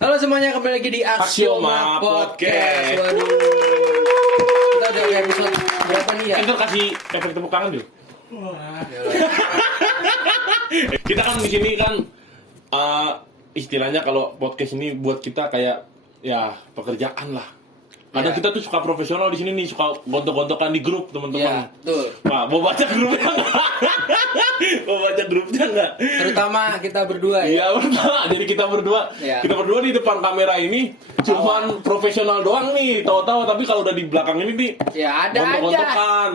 Halo semuanya, kembali lagi di Aksioma Podcast. Waduh, kita udah ke episode berapa nih ya? Kita kasih efek tepuk tangan dulu. Kita kan di sini kan istilahnya kalau podcast ini buat kita kayak ya pekerjaan lah. Kadang kita tuh suka profesional di sini nih, suka gontok-gontokan di grup teman-teman. Iya, betul. Nah, mau baca grupnya nggak? Mau baca grupnya nggak? Terutama kita berdua ya. Iya benar. Jadi kita berdua, Iya. kita berdua di depan kamera ini cuman profesional doang nih, tahu-tahu. Tapi kalau udah di belakang ini nih, Ya ada aja. gontok-gontokan.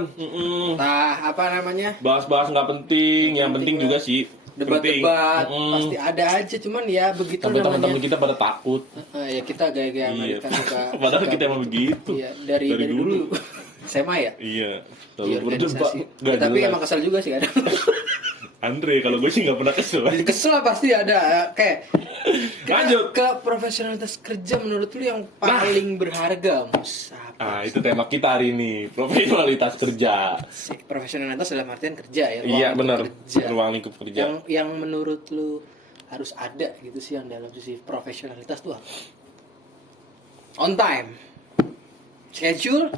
Nah, apa namanya? Bahas-bahas nggak penting, yang penting juga sih. Debat-debat pasti ada aja, cuman ya begitu Sampai teman-teman namanya. kita pada takut. Ya kita gaya-gaya Iya. Amerika suka. Padahal suka kita emang begitu. Iya, dari dulu. SMA ya? Iya. Di Lalu berdebat. organisasi. Nggak Ya, tapi jelas. emang kesel juga sih kadang. Andre, kalau gue sih nggak pernah kesel. Kesel lah pasti ada. Kayak Lanjut. ke profesionalitas kerja menurut lu yang paling berharga, Mus? Apa? Itu tema kita hari ini, profesionalitas kerja. Profesionalitas dalam artian kerja ya. Iya lingkup benar. kerja. Ruang lingkup kerja. Yang menurut lu harus ada gitu sih yang dalam sisi profesionalitas tuh apa? On time, schedule,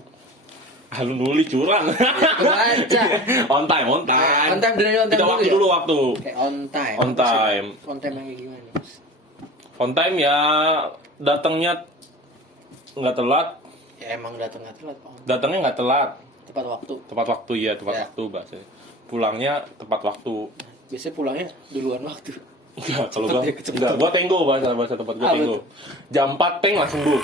Lu nulis curang. baca. On time. On time dari on time Kita dulu waktu ya? dulu waktu. Kayak on time. On Apa sih? time. On time yang kayak gimana, Mas? On time ya datangnya nggak telat. Ya emang datang nggak telat, Pak. Datangnya nggak telat. Tepat waktu. Tepat waktu ya, tepat Ya. waktu bahasanya. Pulangnya tepat waktu. Biasanya pulangnya duluan waktu. Enggak, kalau Cepet gua ya, cepet. enggak, gua tenggo bahasa tempat gua Ah, tenggo. Jam 4 peng langsung bu.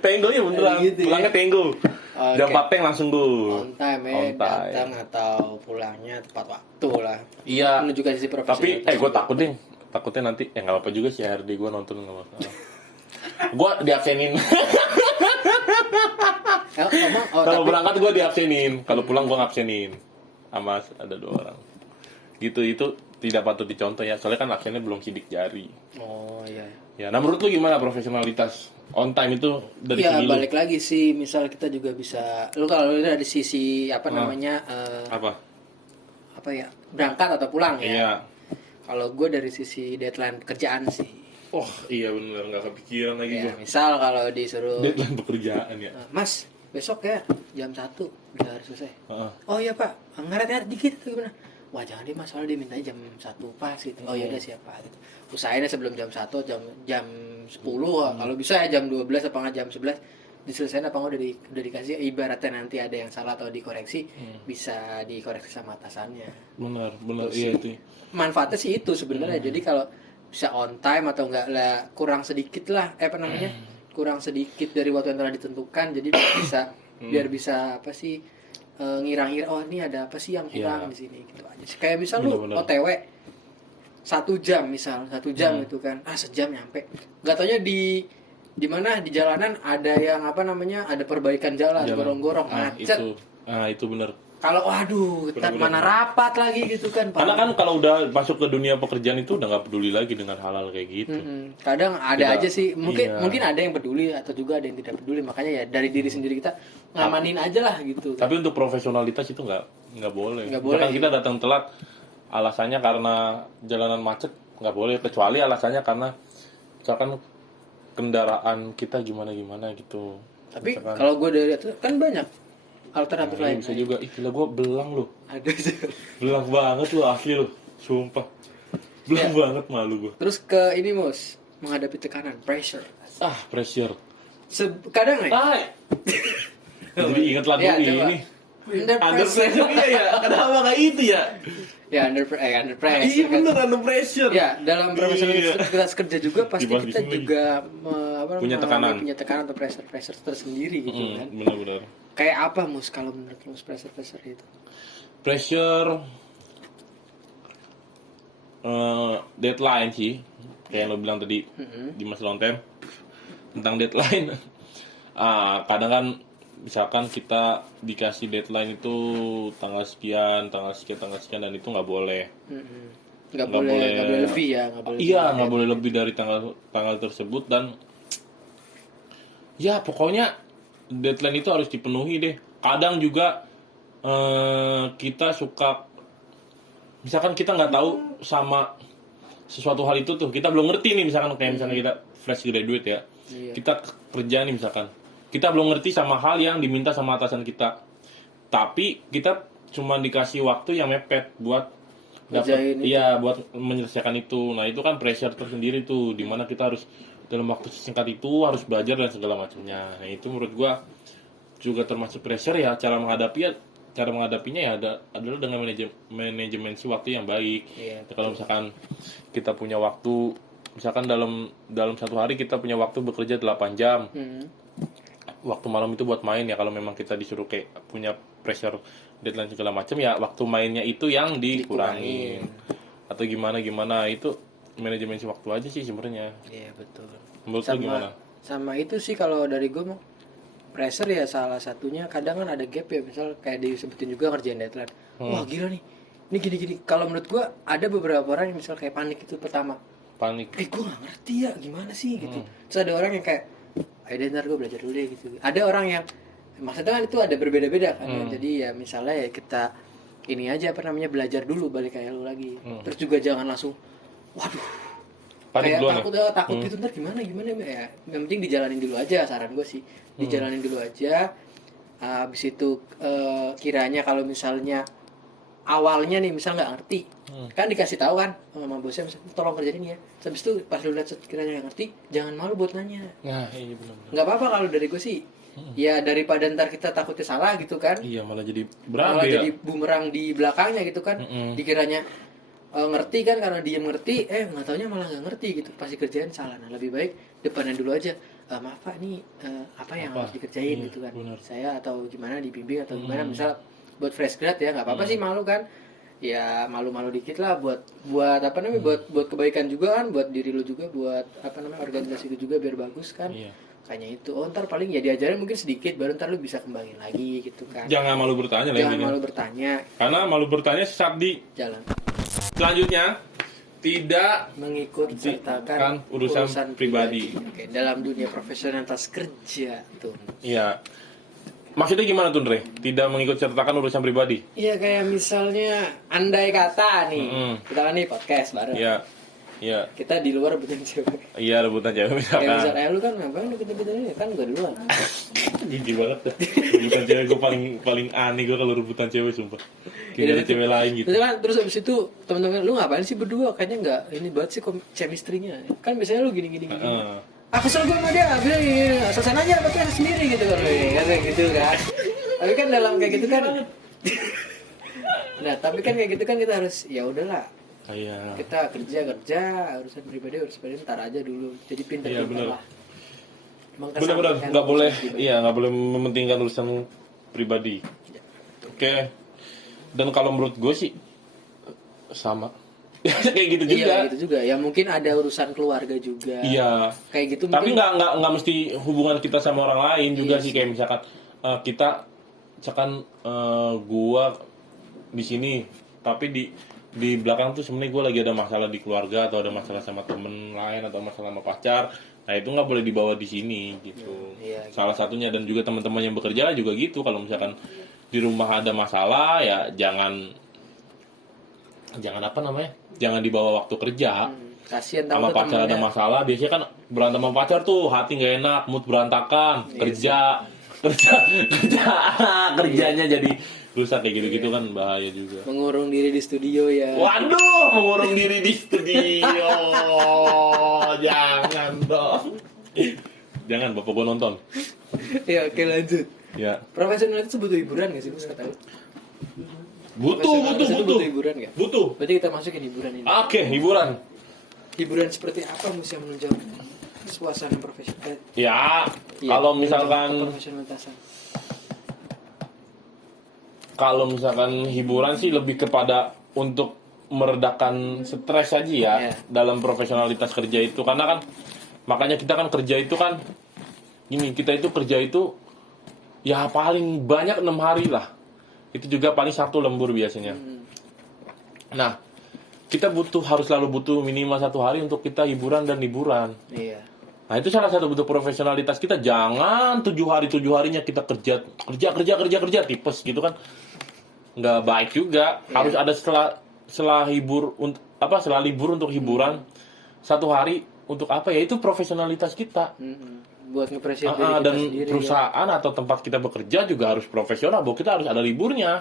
Tenggo ya beneran. Gitu ya. Pulangnya tenggo. Oke. Jam 4 peng langsung bu. On time ya, On time. datang atau pulangnya tepat waktu lah. Iya. Menunjukkan sisi profesionalitas. Tapi gua takut deh. Takutnya nanti enggak apa-apa juga sih HRD gua nonton enggak masalah. Gua diabsenin. Kalau berangkat gua diabsenin, kalau pulang gua ngabsenin. Sama ada 2 orang. Gitu itu tidak patut dicontoh ya. Soalnya kan absennya belum sidik jari. Oh iya. Ya, nah menurut lu gimana profesionalitas on time itu dari Ya segi lu? balik lagi sih, misal kita juga bisa, lu kalau lu dari sisi apa namanya Apa? apa ya, berangkat atau pulang ya. Iya. Kalau gue dari sisi deadline pekerjaan sih. Oh iya benar nggak kepikiran lagi Ya, gua. misal kalau disuruh, Deadline pekerjaan ya. Mas besok ya jam 1 udah harus selesai. Heeh. Oh iya Pak, ngaret-ngaret dikit atau gimana? Wah jangan deh Mas, soalnya dia minta jam 1 pas gitu. Oh iya udah siapa gitu. Usahain sebelum jam 1, jam 10 kalau bisa ya jam 12 apa enggak jam 11 diselesain apa enggak udah dikasih, ibaratnya nanti ada yang salah atau dikoreksi bisa dikoreksi sama atasannya. Benar Terus iya sih, itu. manfaatnya sih itu sebenarnya. Jadi kalau bisa on time atau enggak lah kurang sedikit lah apa namanya? Kurang sedikit dari waktu yang telah ditentukan, jadi biar bisa apa sih ngira-ngira, oh ini ada apa sih yang kurang di sini gitu aja. Kayak misal lu Bener-bener. OTW 1 jam misal, 1 jam itu kan, sejam nyampe. Gak taunya di mana di jalanan ada yang apa namanya, ada perbaikan jalan, gorong-gorong, macet. Itu benar. Kalau waduh, kita Bener-bener. mana rapat lagi gitu kan. Karena kan kalau udah masuk ke dunia pekerjaan itu udah nggak peduli lagi dengan hal-hal kayak gitu. Kadang ada Tidak, aja sih, iya. mungkin ada yang peduli atau juga ada yang tidak peduli, makanya ya dari diri sendiri kita ngamanin aja lah gitu. Tapi untuk profesionalitas itu nggak boleh. Nggak boleh, Misalkan kita datang telat, alasannya karena jalanan macet nggak boleh. Kecuali alasannya karena misalkan kendaraan kita gimana gitu. Tapi Misalkan, kalau gue dari itu kan banyak alternatif nah, lain. bisa juga. Gila gue belang loh. Ada sih. Belang banget loh asli loh. Sumpah. Belang banget malu gue. Terus ke ini Mus, menghadapi tekanan, pressure. Pressure. Kadang nih. Jadi ingat lagu Ya, coba. ini. Under Under pressure. pressure iya ya. Kenapa nggak itu ya? Ya under pressure. Iya kan. bener under pressure. Ya, dalam profesionalitas kerja juga pasti Dibahas kita di sini juga Punya tekanan. punya tekanan atau pressure tersendiri gitu kan. Bener-bener. Kayak apa Mus kalau menurut Mus pressure itu? Pressure deadline sih. Kayak yang lo bilang tadi di masalah on time tentang deadline. Kadang kan misalkan kita dikasih deadline itu tanggal sekian dan itu nggak boleh. Nggak boleh lebih ya, nggak boleh. Iya, nggak boleh lebih dari tanggal tersebut dan ya pokoknya deadline itu harus dipenuhi deh. Kadang juga kita suka misalkan kita nggak tahu sama sesuatu hal itu tuh kita belum ngerti nih, misalkan kayak misalnya kita fresh graduate ya, Iya. kita kerja nih misalkan, kita belum ngerti sama hal yang diminta sama atasan kita, tapi kita cuma dikasih waktu yang mepet buat Ngerjain itu. iya buat menyelesaikan itu. Nah itu kan pressure tersendiri tuh, dimana kita harus dalam waktu singkat itu harus belajar dan segala macamnya. Nah itu menurut gua juga termasuk pressure ya. Cara menghadapinya ya adalah dengan manajemen waktu yang baik. Iya, Kalau misalkan kita punya waktu, misalkan dalam satu hari kita punya waktu bekerja 8 jam, waktu malam itu buat main ya. Kalau memang kita disuruh kayak punya pressure deadline segala macam ya, waktu mainnya itu yang dikurangin atau gimana itu manajemen waktu aja sih sebenarnya. Iya betul. Menurut lu gimana? Sama itu sih kalau dari gue mau pressure ya salah satunya kadang kan ada gap ya, misal kayak disebutin juga ngerjain deadline. Wah gila nih, ini gini-gini. Kalau menurut gue ada beberapa orang yang misal kayak panik itu pertama. Panik. Gue gak ngerti ya gimana sih gitu. Terus ada orang yang kayak, ayo deh ntar gue belajar dulu deh gitu. Ada orang yang maksudnya kan itu ada berbeda-beda kan ya. Jadi ya misalnya ya kita ini aja apa namanya belajar dulu balik kayak lu lagi. Terus juga jangan langsung waduh Panik kayak duluan takut gitu ntar gimana ya. Yang penting dijalanin dulu aja, saran gue sih. Dijalanin dulu aja. Habis itu kiranya kalau misalnya awalnya nih misal nggak ngerti, kan dikasih tahu kan sama bosnya misal, tolong kerjain ini ya. Habis itu pas lu lihat kiranya nggak ngerti, jangan malu buat nanya. Nah iya benar. Nggak apa-apa kalau dari gue sih. Ya daripada ntar kita takutnya salah gitu kan. Iya malah jadi Malah berabe ya. jadi bumerang di belakangnya gitu kan. Dikiranya ngerti kan karena dia ngerti, nggak taunya malah nggak ngerti gitu. Pasti kerjaan salah. Nah lebih baik depannya dulu aja. Maaf Pak, ini apa yang harus dikerjain gitu kan. Bener. Saya atau gimana dibimbing atau gimana misal buat fresh grad ya nggak apa-apa sih malu kan. Ya malu-malu dikit lah buat apa namanya buat kebaikan juga kan, buat diri lu juga, buat apa namanya organisasi lu juga biar bagus kan. Iya. Kayaknya itu ntar paling ya diajarin mungkin sedikit baru ntar lu bisa kembangin lagi gitu kan. Jangan malu bertanya lah Jangan intinya. malu bertanya. Karena malu bertanya saat di Jalan selanjutnya tidak mengikut sertakan kan urusan pribadi. Oke, dalam dunia profesionalitas kerja tuh. Iya. Maksudnya gimana tuh, Andre? Tidak mengikut sertakan urusan pribadi? Iya kayak misalnya andai kata nih, kita kan nih podcast bareng. Iya. Iya. Kita di luar rebutan cewek. Iya, rebutan cewek Kayak misalkan. misalnya lu kan ngapain deket-deketan ini kan gue duluan. Jijik banget dah. Rebutan cewek gue paling aneh gue kalau rebutan cewek sumpah. Kayak ada cewek lain gitu. Terus habis itu teman-teman lu ngapain sih berdua? Kayaknya enggak ini banget sih chemistry-nya. Kan biasanya lu gini. Aku kesel gue sama dia, bilang gini, selesai aja pakai sendiri gitu kan. Kayak gitu kan. Tapi kan dalam kayak gitu kan. Nah, tapi kan kayak gitu kan kita harus ya udahlah. Kayak Kita kerja urusan pribadi ntar aja dulu. Jadi pintar-pintar bener. lah. benar-benar nggak boleh, nggak boleh mementingkan urusan pribadi. Oke. Dan kalau menurut gue sih sama. Kayak gitu juga. Iya, gitu juga. Ya mungkin ada urusan keluarga juga. Iya. Kayak gitu Tapi mungkin. nggak mesti hubungan kita sama orang lain juga sih, kayak misalkan kita misalkan gua di sini tapi di belakang tuh sebenarnya gue lagi ada masalah di keluarga atau ada masalah sama temen lain atau masalah sama pacar. Nah itu nggak boleh dibawa di sini gitu. Iya, gitu. Salah satunya, dan juga teman-teman yang bekerja juga gitu. Kalau misalkan di rumah ada masalah ya jangan apa namanya, jangan dibawa waktu kerja. Kasihan Sama tahu pacar ada masalah, biasanya kan berantem sama pacar tuh hati nggak enak, mood berantakan, kerjanya jadi rusak kayak gitu-gitu kan bahaya juga. mengurung diri di studio ya. Waduh, mengurung diri di studio, jangan dong. Jangan, bapak gua nonton. Ya oke lanjut. Ya. Profesionalitas butuh hiburan nggak sih Bos kata lu? Butuh. Butuh hiburan nggak? Butuh. Berarti kita masukin hiburan ini. Oke, hiburan. Hiburan seperti apa Mus yang menunjang suasana profesional? Ya, kalau misalkan profesionalitasan. Kalau misalkan hiburan sih lebih kepada untuk meredakan stres aja ya, dalam profesionalitas kerja itu. Karena kan makanya kita kan kerja itu kan gini, kita itu kerja itu ya paling banyak 6 hari lah. Itu juga paling Sabtu lembur biasanya. Nah, kita harus selalu butuh minimal 1 hari untuk kita hiburan dan liburan. Iya. Nah, itu salah satu bentuk profesionalitas kita. Jangan 7 harinya kita kerja tipes gitu kan. Nggak baik juga. Harus ada setelah setelah libur untuk hiburan, 1 hari untuk apa ya? Itu profesionalitas kita. Buat nge-appreciate diri kita Dan sendiri, perusahaan atau tempat kita bekerja juga harus profesional, bahwa kita harus ada liburnya.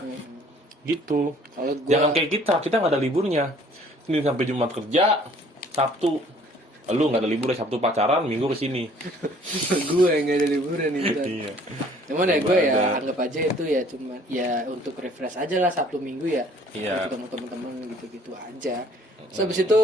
Gitu. Kalau Jangan kayak kita nggak ada liburnya. Senin sampai Jumat kerja, Sabtu lu nggak ada libur, Sabtu pacaran, Minggu kesini. gue nggak ada liburan nih. Iya. Cuman ya gue ya anggap aja itu ya cuman ya untuk refresh aja lah Sabtu Minggu ya. Iya. Ketemu teman-teman gitu-gitu aja. So habis itu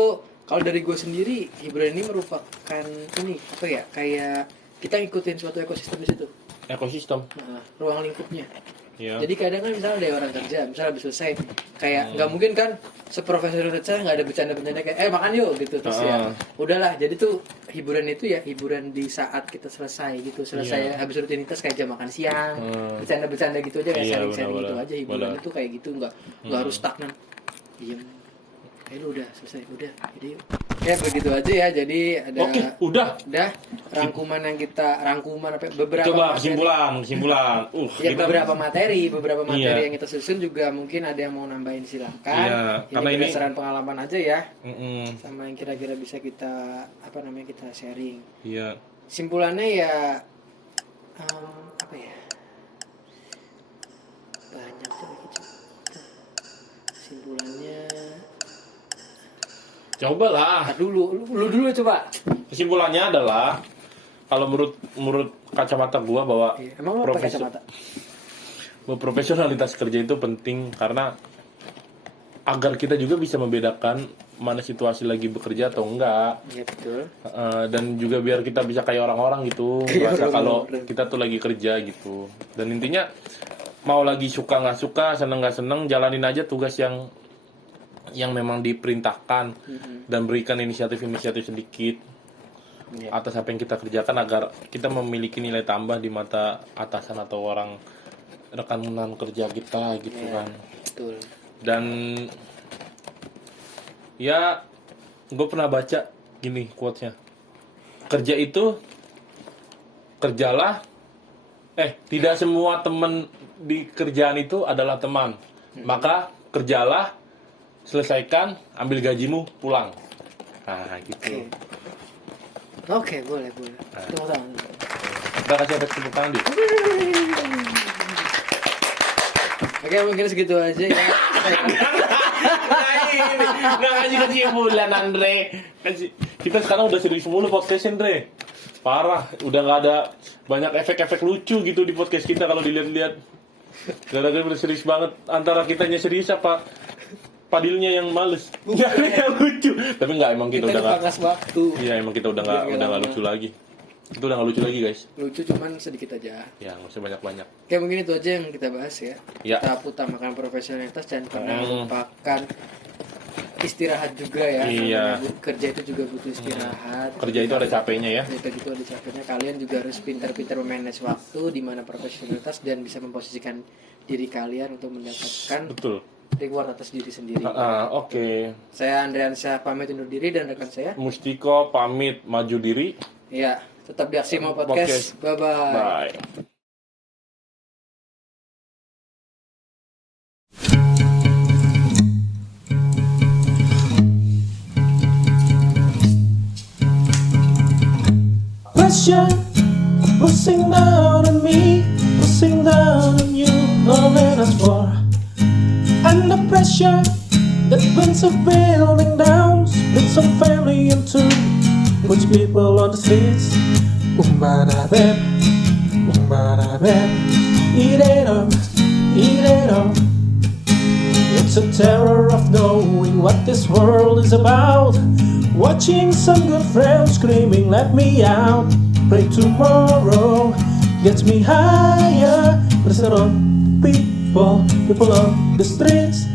kalau dari gue sendiri hiburan ini merupakan ini apa ya, kayak kita ngikutin suatu ekosistem di situ. Ekosistem. Nah, ruang lingkupnya. Iya. Jadi kadang kan misalnya ada orang kerja, misalnya habis selesai, kayak nggak mungkin kan seprofesional kerja nggak ada bercanda-bercanda kayak makan yuk gitu terus ya. Udahlah, jadi tuh hiburan itu ya hiburan di saat kita selesai gitu, selesai habis rutinitas kayak jam makan siang, bercanda-bercanda gitu aja kayak sharing-sharing gitu aja hiburan itu kayak gitu nggak harus stagnan. Diem. Lu udah selesai, udah. Jadi ya begitu aja ya. Jadi ada Oke, udah rangkuman apa beberapa coba materi. kesimpulan Ya, kita beberapa materi Iya. yang kita susun juga mungkin ada yang mau nambahin silakan. Iya, karena ini berdasarkan pengalaman aja ya. mm-mm, Sama yang kira-kira bisa kita kita sharing. iya. Simpulannya ya apa ya? Banyak tuh gitu. Simpulannya Cobalah. dulu lu dulu coba. Kesimpulannya adalah kalau menurut kacamata gua bahwa Iya, emang apa kacamata? bahwa profesionalitas kerja itu penting karena agar kita juga bisa membedakan mana situasi lagi bekerja atau enggak. Iya betul. Dan juga biar kita bisa kayak orang-orang gitu, merasa kalau kita tuh lagi kerja gitu. Dan intinya mau lagi suka nggak suka, seneng nggak seneng, jalanin aja tugas yang memang diperintahkan dan berikan inisiatif sedikit atas apa yang kita kerjakan agar kita memiliki nilai tambah di mata atasan atau orang rekan kerja kita gitu kan. Betul. Dan ya gue pernah baca gini quotes-nya, kerja itu kerjalah tidak semua teman di kerjaan itu adalah teman, maka kerjalah, selesaikan, ambil gajimu, pulang. Nah gitu. Oke, boleh. Tunggu tangan. Kita kasih efek tepuk tangan dulu. Oke, mungkin segitu aja ya. Nggak ngasih kesimpulan, Andre. Kita sekarang udah serius mulu podcast, Andre. Parah, udah nggak ada banyak efek-efek lucu gitu di podcast kita kalau dilihat-lihat. Gara-gara udah serius banget. Antara kitanya serius apa Padilnya yang males. Nggak ada yang lucu. Tapi nggak, emang kita udah nggak. Pangkas waktu. Iya, emang kita udah nggak lucu lagi. Itu udah nggak lucu lagi, guys. Lucu cuman sedikit aja. Ya, nggak usah banyak-banyak. Oke, mungkin itu aja yang kita bahas ya. Ya. Kita utamakan profesionalitas dan pernah lupakan istirahat juga ya. Iya. Namanya kerja itu juga butuh istirahat. Kerja itu ada capeknya ya. Kerja itu ada capeknya. Kalian juga harus pintar-pintar memanage waktu di mana profesionalitas dan bisa memposisikan diri kalian untuk mendapatkan Betul. reward atas diri sendiri. Oke. Saya Andriansyah pamit undur diri dan rekan saya. Mustiko pamit maju diri. Ya, tetap di Aksimo Podcast. Bye-bye. Bye. Pressure pushing down on me, pushing down on you, no let us war. Under pressure that brings a building down, split some family in two, puts people on the streets. Bada bam, eat it up, eat it up. It's a terror of knowing what this world is about. Watching some good friends screaming, let me out. Pray tomorrow gets me higher. Pressure on people on the streets.